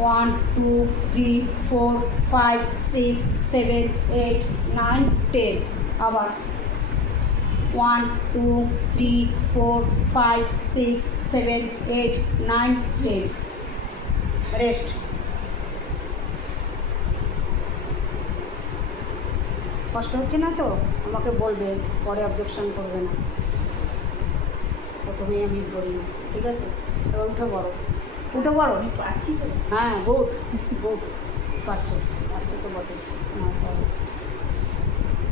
1 2 3 4 5 6 7 8 9 10 আবার 1 2 3 4 5 6 7 8 9 10 রেস্ট। কষ্ট হচ্ছে না তো আমাকে বলবে, পরে অবজেকশন করবে না, প্রথমেই আমি বলি না, ঠিক আছে? এবার উঠে বড়ো, উঠে বড়ো, আমি পারছি তো। হ্যাঁ গুড গুড, পারছো পারছো তো বটে। না করো,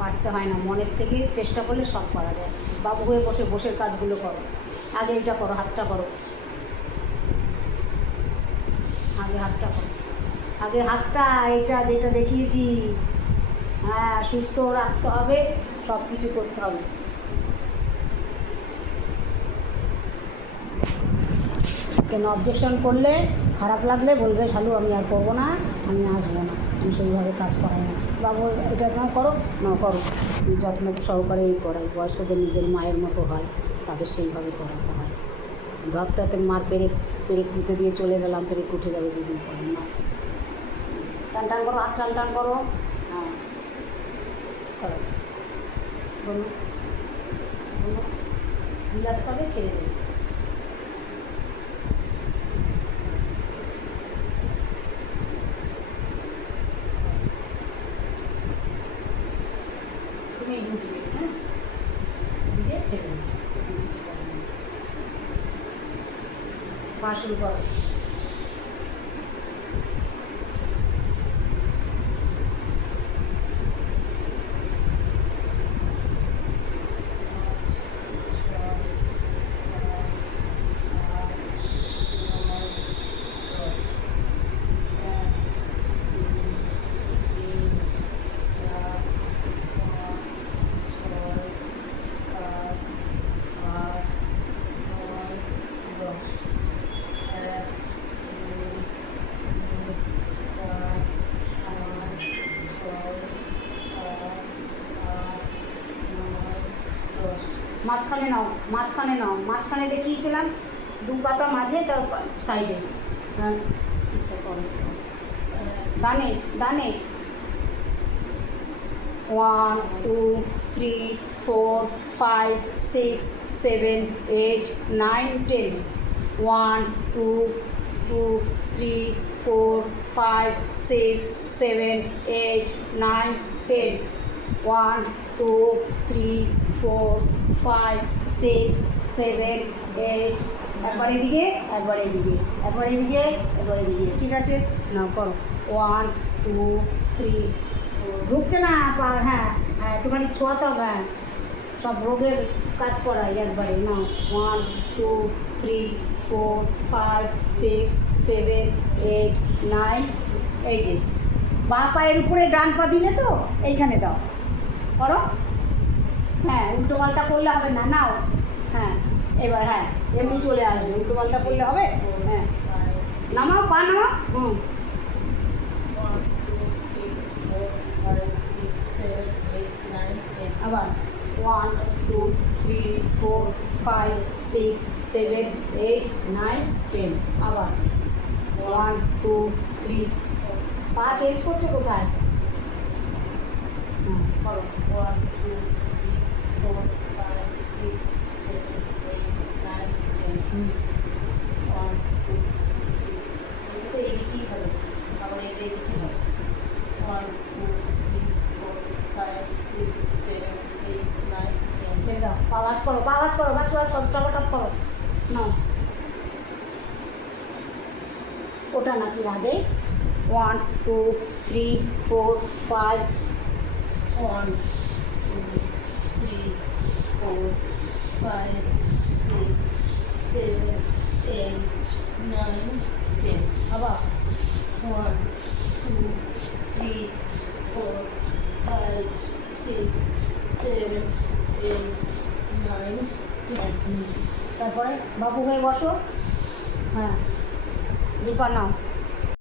পারতে হয় না, মনের থেকে চেষ্টা করলে সব করা যায়। বাবু হয়ে বসে বসের কাজগুলো করো, আগে এটা করো, হাতটা করো, আগে হাতটা করো, আগে হাতটা, এটা যেটা দেখিয়েছি। হ্যাঁ সুস্থ রাখতে হবে, সব কিছু করতে হবে। কেন অবজেকশন করলে, খারাপ লাগলে বলবে শালু আমি আর করবো না, আমি আসবো না, আমি সেইভাবে কাজ করাই না। বাবু এটা তোমার করো না, করো, আমি যত্ন সহকারেই করাই। বয়স্কদের নিজের মায়ের মতো হয়, তাদের সেইভাবে করাতে হয়। ধরতে মার পেরেক পেরেক পুঁতে দিয়ে চলে গেলাম, পেরেক উঠে যাবে দুদিন পরে না। টান টান করো, হাত টান টান করো, হ্যাঁ করো, বলো বলো, রিল্যাক্স হবে, ছেড়ে দেবে। তুমি বুঝবে, হ্যাঁ বুঝে ছেড়ে দেবে, পা শুরু করো। মাঝখানে নাও, মাঝখানে নাও, মাঝখানে দেখিয়েছিলাম, দু পাতা মাঝে, তার সাইডে। হ্যাঁ আচ্ছা করো, ডানে ডানে, 1 2 3 4 5 6 7 8 9 10, 1 2 2 3 4 5 6 7 8 9 10, 1 2 3 4 5 6 7 8, একবার এদিকে একবার এদিকে, একবার এদিকে একবার এদিকে, ঠিক আছে? না করো, 1 2 3, ঢুকছে না পা, হ্যাঁ হ্যাঁ একটুখানি ছোঁয়াতে হবে, হ্যাঁ সব রোগের কাজ করাই একবারে না। 1 2 3 4 5 6 7 8 9, এই যে বাঁ পায়ের উপরে ডান পা দিলে তো, এইখানে দাও, করো, হ্যাঁ উল্টো পাল্টা করলে হবে না, নাও, হ্যাঁ এবার হ্যাঁ এমনি চলে আসবে, উল্টো পাল্টা করলে হবে, হ্যাঁ নামাও, পা নামাও, হুম আবার 1 2 3 4 5 6 7 8 9 10, আবার 1 2 3, পা চেঞ্জ করছো কোথায়? হ্যাঁ করো, 1 2 3 4 5 6 7 8 9 10, 1 2 3, এটা তো এদিকেই হবে, আবার এটা এদিকে হবে, 1 2 3 4 5 6 7 8 9 10। ছেড়ে দাও, পা ভাঁজ করো, পা ভাঁজ করো, ভাঁজ করো, টপ টপ করো, নাও ওটা নাকি আগে, 1 2 3 4 5 1 2 3 4 5 6 7 8 9 10, আবার 1 2 3 4 5 6 7 8 9 10। তারপরে বাবু হয়ে বসো, হ্যাঁ দুপা নাও,